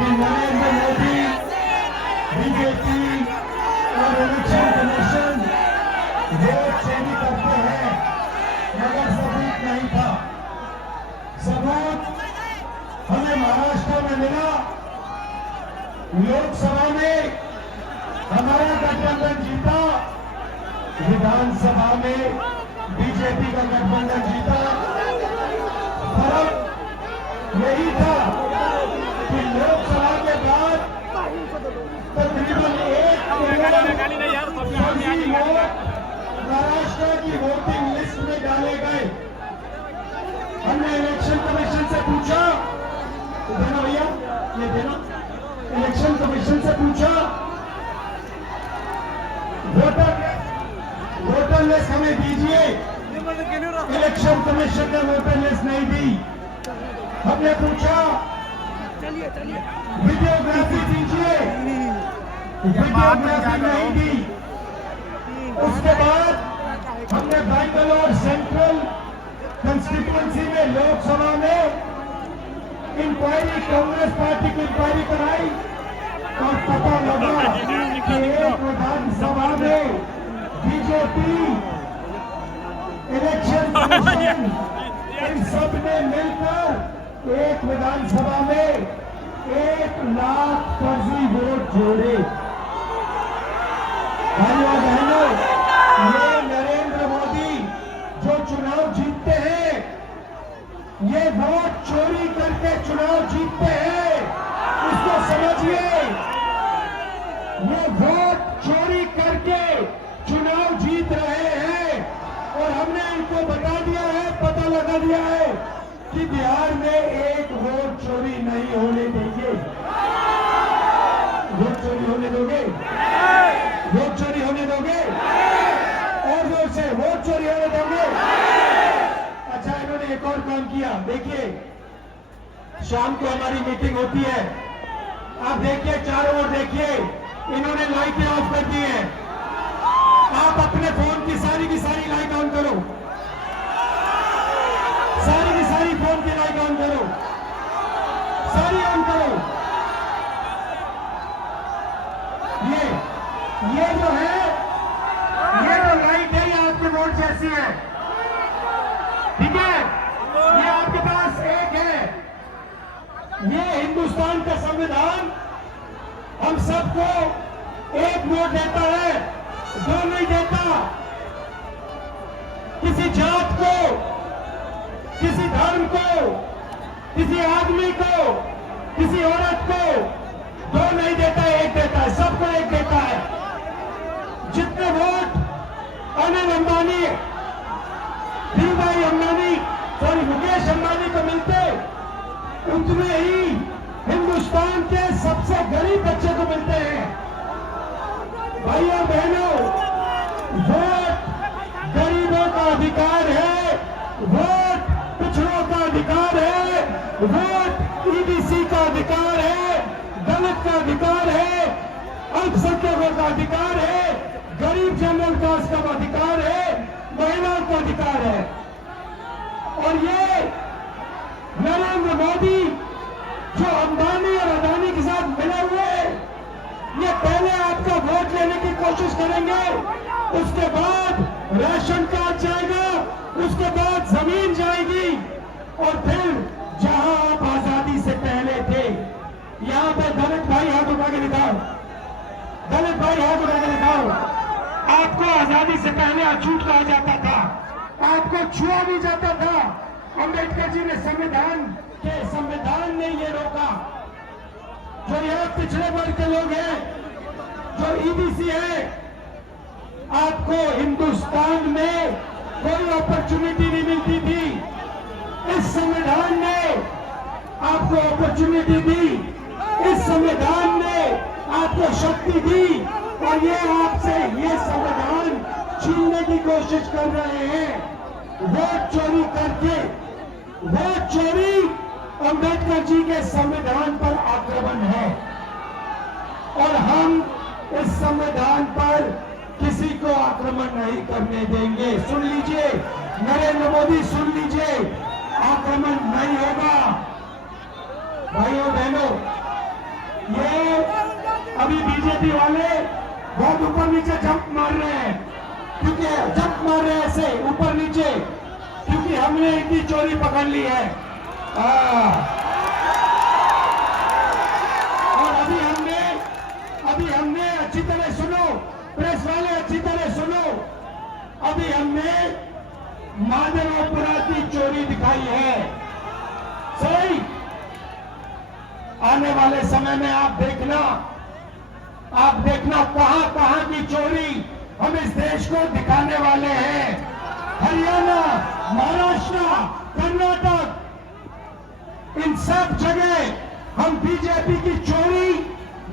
कि नरेंद्र मोदी, बीजेपी और election commission vote चोरी करते हैं, मगर सबूत नहीं था। सबूत हमें महाराष्ट्र में मिला। लोकसभा में हमारा गठबंधन जीता, विधानसभा में बीजेपी का गठबंधन जीता। फर्क यही था कि लोकसभा के बाद तकरीबन 1 करोड़ महाराष्ट्र की वोटिंग लिस्ट में डाले गए। हमने इलेक्शन कमीशन से पूछा, देना भैया, ये देना। इलेक्शन कमीशन से पूछा, वोटर लिस्ट हमें दीजिए। इलेक्शन कमीशन ने वोटर लिस्ट नहीं दी। हमने पूछा वीडियोग्राफी दीजिए, वीडियोग्राफी नहीं दी। उसके बाद हमने बैंगलोर सेंट्रल कंस्टिट्यूएंसी में लोकसभा में इंक्वायरी, कांग्रेस पार्टी की इंक्वायरी कराई और पता लगा कि एक विधानसभा में बीजेपी, इलेक्शन कमीशन, इन सब ने मिलकर एक विधानसभा में 1 लाख फर्जी वोट जोड़े। भाइयों बहनों, ये नरेंद्र मोदी जो चुनाव जीतते हैं, ये वोट चोरी करके चुनाव जीतते हैं, इसको समझिए। ये वोट चोरी करके चुनाव जीत रहे हैं और हमने इनको बता दिया है, पता लगा दिया है कि बिहार में एक वोट चोरी नहीं होने देंगे। वोट चोरी होने दोगे? वोट चोरी होने दोगे? और जोर से, वोट चोरी होने दोगे? अच्छा, इन्होंने एक और काम किया। देखिए, शाम को हमारी मीटिंग होती है, आप देखिए, चारों ओर देखिए, इन्होंने लाइटें ऑफ कर दी हैं। आप अपने फोन की सारी लाइट ऑन करो, सारी की सारी फोन की लाइट ऑन करो, सारी ऑन करो। ये जो है, ये जो लाइट है, ये आपके वोट जैसी है, ठीक है? ये आपके पास एक है। ये हिंदुस्तान का संविधान हम सबको एक वोट देता है, 2 नहीं देता। किसी जात को, किसी धर्म को, किसी आदमी को, किसी औरत को 2 नहीं देता, 1 देता है, सबको 1 देता है। जितने वोट अनिल अंबानी, धीरूभाई अंबानी, सॉरी मुकेश अंबानी को मिलते, उतने ही हिंदुस्तान के सबसे गरीब बच्चे को मिलते हैं। भाइयों बहनों, वोट गरीबों का अधिकार है, वोट पिछड़ों का अधिकार है, वोट ईबीसी का अधिकार है, दलित का अधिकार है, अल्पसंख्यकों का अधिकार है, गरीब जनरल कास्ट का अधिकार है, महिलाओं का अधिकार है। और ये नरेंद्र मोदी जो अंबानी और अदानी के साथ मिले हुए, ये पहले आपका वोट लेने की कोशिश करेंगे, उसके बाद राशन कार्ड जाएगा, उसके बाद जमीन जाएगी, और फिर जहां आप आजादी से पहले थे, यहां पर दलित भाई हाथ उठा के दिखाओ, दलित भाई हाथ उठा के दिखाओ। आपको आजादी से पहले अछूत कहा जाता था, आपको छुआ भी जाता था। अंबेडकर जी ने संविधान ने ये रोका। जो यहाँ पिछड़े वर्ग के लोग हैं, जो ईबीसी है, आपको हिंदुस्तान में कोई अपॉर्चुनिटी नहीं मिलती थी। इस संविधान ने आपको अपॉर्चुनिटी दी, इस संविधान ने आपको शक्ति दी, और ये आपसे ये संविधान छीनने की कोशिश कर रहे हैं वोट चोरी करके। वोट चोरी अंबेडकर जी के संविधान पर आक्रमण है, और हम इस संविधान पर किसी को आक्रमण नहीं करने देंगे। सुन लीजिए नरेंद्र मोदी, सुन लीजिए, आक्रमण नहीं होगा। भाइयों बहनों, बीजेपी वाले बहुत ऊपर नीचे जंप मार रहे हैं, क्योंकि जंप मार रहे हैं ऐसे ऊपर नीचे, क्योंकि हमने इनकी चोरी पकड़ ली है। और अभी हमने अच्छी तरह सुनो, प्रेस वाले अच्छी तरह सुनो, अभी हमने मादरोपुरा की चोरी दिखाई है। सही, आने वाले समय में आप देखना कहां कहां की चोरी हम इस देश को दिखाने वाले हैं। हरियाणा, महाराष्ट्र, कर्नाटक, इन सब जगह हम बीजेपी की चोरी,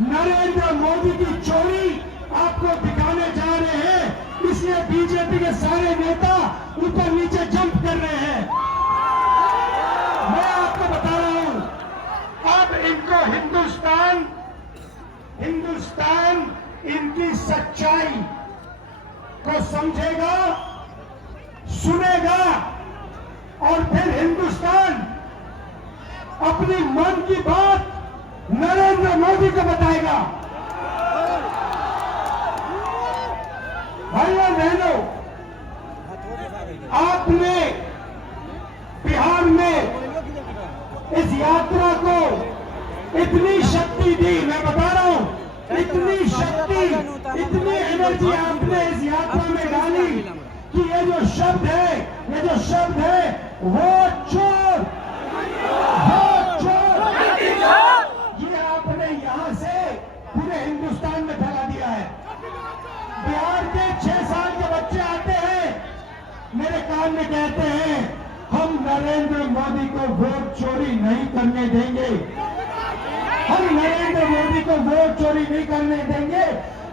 नरेंद्र मोदी की चोरी आपको दिखाने जा रहे हैं। इसलिए बीजेपी के सारे नेता ऊपर नीचे जंप कर रहे हैं। मैं आपको बता रहा हूं, अब इनको हिंदुस्तान इनकी सच्चाई को समझेगा, सुनेगा, और फिर हिंदुस्तान अपनी मन की बात नरेंद्र मोदी को बताएगा। भाइयों बहनों, आपने बिहार में इस यात्रा को इतनी शक्ति दी, मैं बता रहा हूं, इतनी शक्ति, इतनी एनर्जी आपने इस यात्रा में डाली कि ये जो शब्द है वो चोर, ये आपने यहां से पूरे हिंदुस्तान में फैला दिया है। बिहार के 6 साल के बच्चे आते हैं, मेरे कान में कहते हैं, हम नरेंद्र मोदी को वोट चोरी नहीं करने देंगे, हम नरेंद्र मोदी को वोट चोरी नहीं करने देंगे।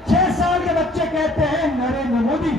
6 साल के बच्चे कहते हैं नरेंद्र मोदी